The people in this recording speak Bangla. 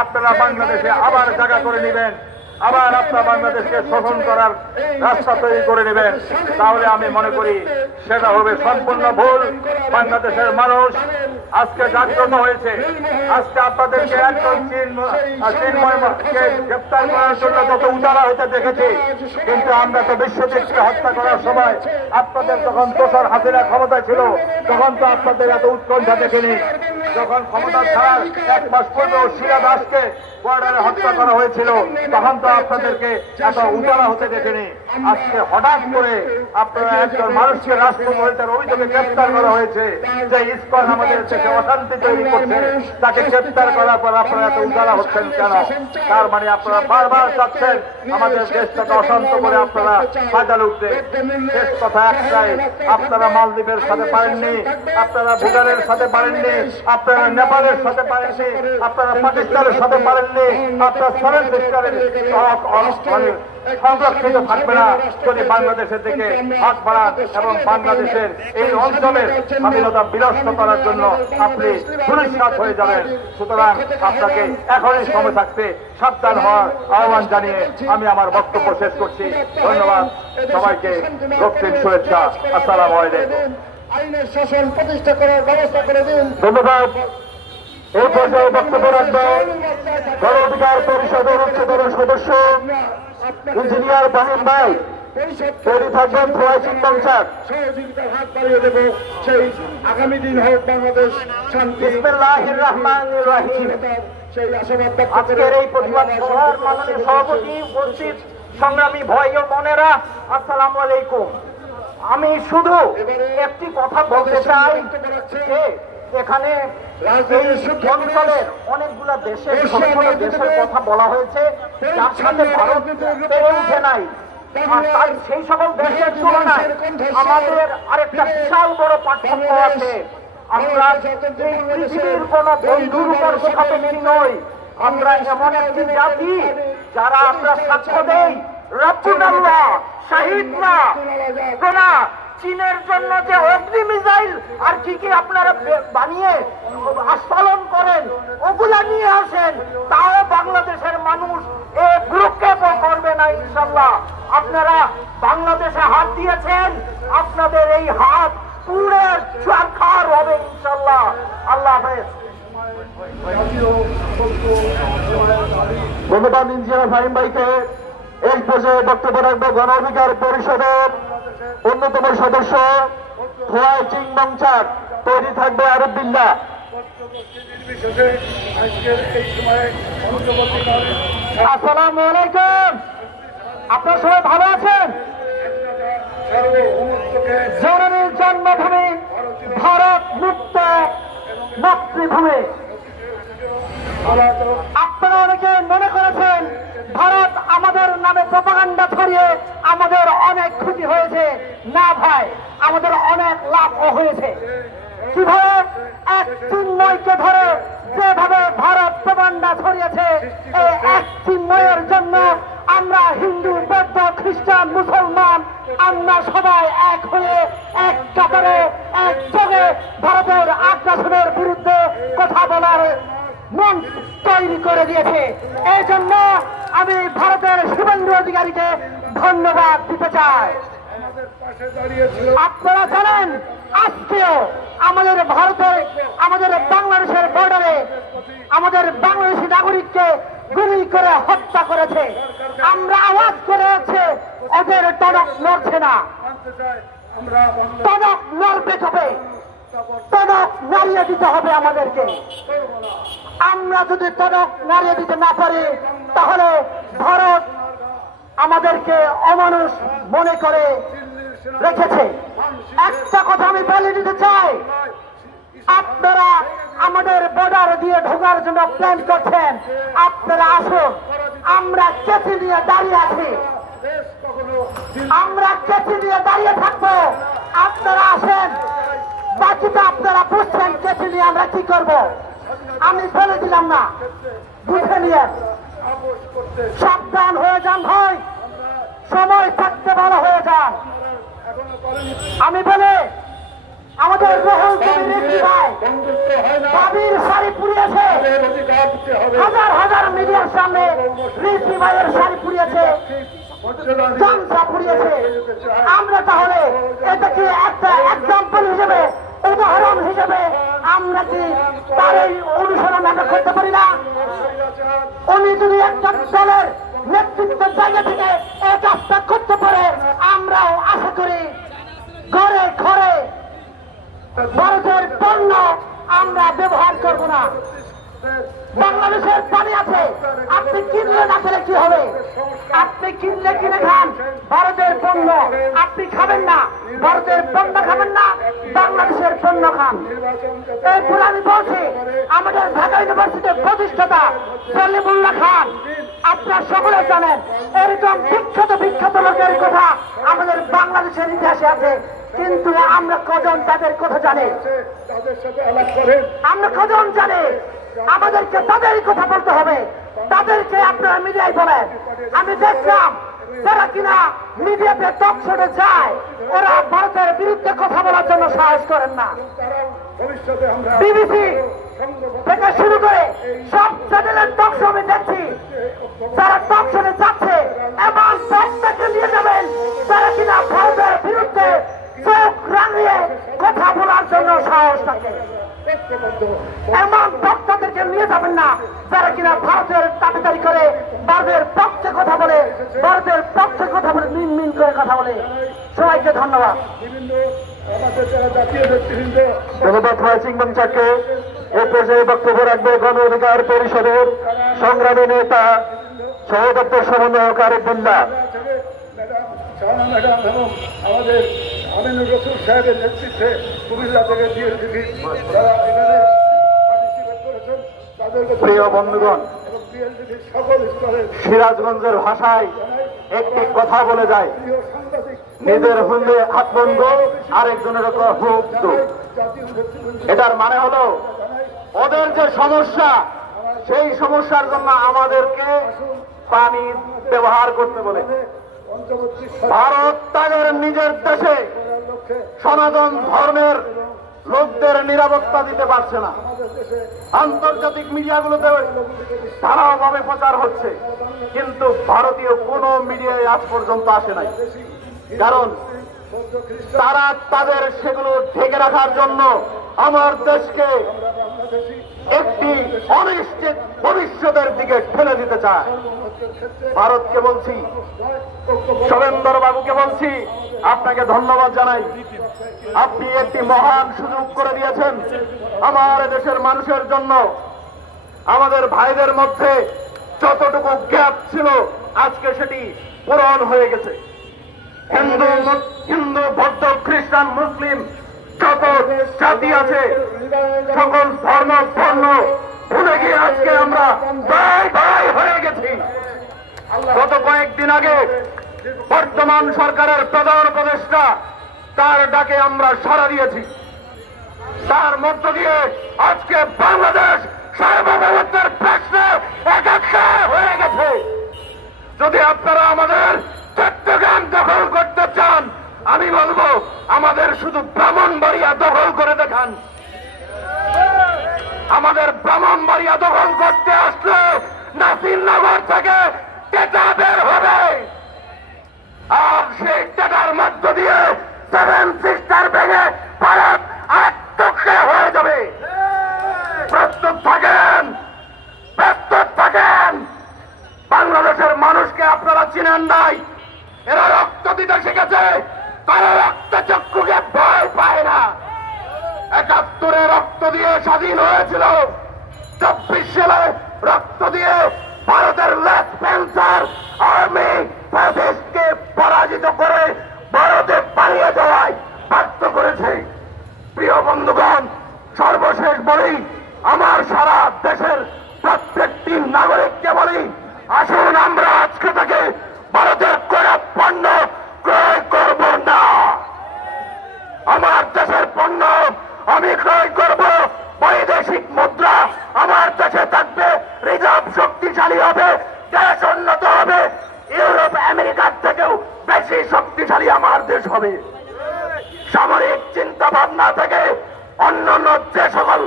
আপনারা বাংলাদেশে আবার জায়গা করে নেবেন, আবার আপনারা বাংলাদেশকে শোষণ করার রাস্তা তৈরি করে নেবেন, তাহলে আমি মনে করি সেটা হবে সম্পূর্ণ ভুল। বাংলাদেশের মানুষ আজকে জাগ্রত হয়েছে। আজকে আপনাদেরকে একজন চিন্ময়কে গ্রেপ্তার করার জন্য যত উজালা হতে দেখেছি, কিন্তু আমরা তো বিশ্বজিৎকে হত্যা করার সময় আপনাদের যখন দোসর হাসিনা ক্ষমতা ছিল তখন তো আপনাদের এত উৎকণ্ঠা দেখিনি। যখন ক্ষমতা ছাড়ার 1 মাস পূর্বে শিলা দাসকে বর্ডারে হত্যা করা হয়েছিল তখন তো আপনাদেরকে এত উজালা হতে দেখেনি। আজকে হঠাৎ করে আপনারা একজন মানুষকে রাষ্ট্রদ্রোহিতার অভিযোগে গ্রেপ্তার করা হয়েছে, যে ইসকন আমাদের দেশে অশান্তি তৈরি করছে, তাকে গ্রেপ্তার করার পর আপনারা এত উজালা হচ্ছেন কেন? তার মানে আপনারা বারবার চাচ্ছেন আমাদের দেশটাকে অশান্ত করে আপনারা ফায়দা লুটতে। শেষ কথা একটাই, আপনারা মালদ্বীপের সাথে পারেননি, আপনারা ভুটানের সাথে পারেননি, আপনারা নেপালের সাথে পারেননি, আপনারা পাকিস্তানের সাথে পারেননি, আপনারা সরেন সংরক্ষিত থাকবে না যদি বাংলাদেশের দিকে হাত বাড়ান এবং বাংলাদেশের এই অঞ্চলের স্বাধীনতা বিনষ্ট করার জন্য আপনি পুরস্কার হয়ে যাবেন। সুতরাং আপনাকে এখনই সময় থাকতে সাবধান হওয়ার আহ্বান জানিয়ে আমি আমার বক্তব্য শেষ করছি। ধন্যবাদ সবাইকে, রক্তিম শুভেচ্ছা। আসসালামু আলাইকুম। আইনের শাসন প্রতিষ্ঠা করার ব্যবস্থা করে দিন। ধন্যবাদ। এই পর্যায়ে বক্তব্য রাখবেন গণ অধিকার পরিষদের উচ্চতর সদস্য ইঞ্জিনিয়ার বাহিম ভাই। তৈরি থাকবেন খোয়াই চিন্তাংশার সহযোগিতার হাত বাড়িয়ে দেব, সেই আগামী দিন হোক বাংলাদেশ শান্তি। বিসমিল্লাহির রহমানির রহিম। সেই আশাবাদ আজকের এই প্রতিবাদ সভার মাননীয় সভাপতি, উপস্থিত সংগ্রামী ভাই ও বোনেরা, আসসালামু আলাইকুম। আমি শুধু একটি কথা বলতে চাই যে এখানে অঞ্চলের অনেকগুলা দেশের দেশের কথা বলা হয়েছে যার সাথে ভারত পেরে উঠে নাই, আর তাই সেই সকল দেশের তুলনায় আমাদের আরেকটা বিশাল বড় পার্থক্য আছে। আমরা এই পৃথিবীর কোন বন্ধুর উপর কোথাপেক্ষী নই। আমরা এমন একটি জাতি যারা আমরা সাক্ষ্য দেই রব্বুল আল্লাহ, শাহিদ না চীনের জন্য যে অগ্নি মিসাইল আর কি কি আপনারা বানিয়ে আস্ফালন করেন ওগুলা নিয়ে আসেন, তাও বাংলাদেশের মানুষ এ ভ্রুক্ষেপ করবে না ইনশাআল্লাহ। আপনারা বাংলাদেশে হাত দিয়েছেন, আপনাদের এই হাত পুরো ছারখার হবে ইনশাআল্লাহ। আল্লাহ হাফেজ। ধন্যবাদ ইঞ্জিনিয়ার ফাহিম ভাইকে। এই পর্যায়ে বক্তব্য রাখবে গণ অধিকার পরিষদের অন্যতম সদস্য খোয়াই চিংমংচার। তৈরি থাকবে আরবুল্লাহ। আসসালামু আলাইকুম। আপনারা সবাই ভালো আছেন? জননীর জন্মভূমি ভারত মুক্ত মাতৃভূমি। আপনারা অনেকে মনে করেছেন ভারত আমাদের নামে প্রপাগান্ডা ছড়িয়ে আমাদের অনেক ক্ষতি হয়েছে। না ভাই, আমাদের অনেক লাভও হয়েছে। কিভাবে এক চিন্ময়কে ধরে যেভাবে ভারত প্রপাগান্ডা ছড়িয়েছে, এই এক চিন্ময়ের জন্য আমরা হিন্দু, বৌদ্ধ, খ্রিস্টান, মুসলমান আমরা সবাই এক হয়ে এক কাতারে একযোগে ভারতের আগ্রাসনের বিরুদ্ধে কথা বলার মন তৈরি করে দিয়েছে। এই জন্য আমি ভারতের শুভেন্দু অধিকারীকে ধন্যবাদ দিতে চাই। আপনারা জানেন আজকেও আমাদের ভারতের, আমাদের বাংলাদেশের বর্ডারে আমাদের বাংলাদেশি নাগরিককে গুলি করে হত্যা করেছে। আমরা আওয়াজ করে আছে, ওদের টনক নড়ছে না। টনক নড়বে কবে? টনক নাড়িয়ে দিতে হবে আমাদেরকে। আমরা যদি টনক নাড়িয়ে দিতে না পারি তাহলে ভারত আমাদেরকে অমানুষ মনে করে রেখেছে। একটা কথা আমি বলে দিতে চাই, আপনারা আমাদের বর্ডার দিয়ে ঢোকার জন্য প্ল্যান করছেন, আপনারা আসুন। আমরা কেচি নিয়ে দাঁড়িয়ে আছি, আমরা কেচি নিয়ে দাঁড়িয়ে থাকবো। আপনারা আসেন, বাকিটা আপনারা বুঝছেন কেচি নিয়ে আমরা কি করব। আমি বলে দিলাম না, বুঝে নিয়ে সাবধান হয়ে যান ভাই, সময় থাকতে ভালো হয়ে যান। আমি বলে আমাদের রহল কবির ভাই বাবির শাড়ি পুড়িয়েছে, হাজার হাজার মিডিয়ার সামনে রিজভী ভাইয়ের শাড়ি পুড়িয়েছে, গামছা পুড়িয়েছে। আমরা তাহলে এটাকে একটা এক্সাম্পল হিসেবে, উদাহরণ হিসেবে আমরা কি তার এই অনুসরণ আমরা করতে পারি না? উনি যদি একটা দলের নেতৃত্বের জায়গা থেকে এই কাজটা করতে পারে, আমরাও আশা করি ঘরে ঘরে ভারতের পণ্য আমরা ব্যবহার করব না। বাংলাদেশের পানি আছে, আপনি কিনলে না খেলে কি হবে? আপনি কিনলে কিনে খান ভারতের পণ্য, আপনি খাবেন না ভারতের পণ্য, খাবেন না বাংলাদেশের পণ্য খান। এরপর আমি বলছি, আমাদের ঢাকা ইউনিভার্সিটির প্রতিষ্ঠাতা সলিমুল্লাহ খান, আপনারা সকলে জানেন এরকম বিখ্যাত বিখ্যাত লোকের কথা আমাদের বাংলাদেশের ইতিহাসে আছে, কিন্তু আমরা কজন তাদের কথা জানি? আমরা কজন জানি? আমাদেরকে তাদেরই কথা বলতে হবে, তাদেরকে আপনারা মিডিয়ায় বলেন। আমি দেখলাম যারা কিনা মিডিয়াতে টক শোতে যায়, ওরা ভারতের বিরুদ্ধে কথা বলার জন্য সাহস করেন না। বিবিসি থেকে শুরু করে সব চ্যানেলের টক শো আমি দেখছি, যারা টক শোতে যাচ্ছে এবং বক্তাকে নিয়ে যাবেন যারা কিনা ভারতের বিরুদ্ধে চোখ রাঙিয়ে কথা বলার জন্য সাহস থাকে। এমন বক্তাদেরকে নিয়ে যাবেন না যারা কিনা ভারতের দাবিদারি করে, ভারতের পক্ষে কথা বলে, ভারতের পক্ষে কথা বলে, মিন মিন করে কথা বলে। সবাইকে ধন্যবাদ। ধন্যবাদ সিংবাং চাককে। এ পর্যায়ে বক্তব্য রাখবে গণ অধিকার পরিষদের সংগ্রামী নেতা সহদপ্তর সমন্বয়ক আরিফ বিল্লাহ। আমাদের আমিনুর রসুল সাহেবের নেতৃত্বে কুমিল্লা থেকে ডিএলটিভি যারা এখানে পার্টিসিপেট করেছেন তাদেরকে প্রিয় বন্ধুগণ, এবং ডিএলটিভির সকল স্তরের সিরাজগঞ্জের ভাষায় একটি কথা বলে যায়, প্রিয় সাংবাদিক নিজের হুন্ডে হাত বন্ধ, আরেকজনের হুক্ত। এটার মানে হলো ওদের যে সমস্যা, সেই সমস্যার জন্য আমাদেরকে পানি ব্যবহার করতে বলে। ভারত তাদের নিজের দেশে সনাতন ধর্মের লোকদের নিরাপত্তা দিতে পারছে না। আন্তর্জাতিক মিডিয়াগুলোতে ধারাভাবে প্রচার হচ্ছে, কিন্তু ভারতীয় কোনো মিডিয়ায় আজ পর্যন্ত আসে নাই। কারণ তারা তাদের সেগুলো ঢেকে রাখার জন্য আমার দেশকে একটি অনিশ্চিত ভবিষ্যতের দিকে ঠেলে দিতে চায়। ভারতকে বলছি, শোভেন্দর বাবুকে বলছি, আপনাকে ধন্যবাদ জানাই। আপনি একটি মহান সুযোগ করে দিয়েছেন আমার দেশের মানুষের জন্য। আমাদের ভাইদের মধ্যে যতটুকু গ্যাপ ছিল আজকে সেটি পূরণ হয়ে গেছে। হিন্দু বৌদ্ধ খ্রিস্টান মুসলিম যত জাতি আছে, সকল ধর্ম বর্ণ ভুলে গিয়ে আজকে আমরা ভাই ভাই হয়ে গেছি। গত কয়েকদিন আগে বর্তমান সরকারের প্রধান উপদেষ্টা, তার ডাকে আমরা সাড়া দিয়েছি। তার মধ্য দিয়ে আজকে বাংলাদেশ সার্বভৌমত্বের প্রশ্নে একাকার হয়ে গেছে। যদি আপনারা আমাদের চট্টগ্রাম দখল করতে চান, আমি বলবো আমাদের শুধু ব্রাহ্মণবাড়িয়া দখল করে দেখান। আমাদের ব্রাহ্মণবাড়িয়া দখল করতে আসলে নাসিরনগর থেকে টেটা বের হবে, আর সেই টেটার মধ্য দিয়ে সেভেন সিস্টার ভেঙে ভারত আত্মক্ষে হয়ে যাবে। প্রস্তুত থাকেন, প্রস্তুত থাকেন। বাংলাদেশের মানুষকে আপনারা চিনেন নাই, এরা রক্ত দিতে শিখেছে, তারা রক্ত চক্ষুকে ভয় পায় না। ৭১ রক্ত দিয়ে স্বাধীন হয়েছিল, ২৪ সালে রক্ত দিয়ে ভারতের লেফট প্যান্থার আর্মি প্রদেশকে পরাজিত করে ভারতে পালিয়ে যাওয়ায় বাধ্য করেছে। প্রিয় বন্ধুগণ, সর্বশেষ বলি, আমার সারা দেশের প্রত্যেকটি নাগরিককে বলি, আসুন আমরা আজকে থেকে ভারতের কোনো পণ্য ক্রয় করব না। আমার দেশের পণ্য আমি ক্রয় করব, বৈদেশিক মুদ্রা আমার দেশে থাকবে, রিজার্ভ শক্তিশালী হবে, দেশ উন্নত হবে, ইউরোপ আমেরিকার থেকেও বেশি শক্তিশালী আমার দেশ হবে। সামরিক চিন্তা ভাবনা থেকে অন্যান্য যে সকল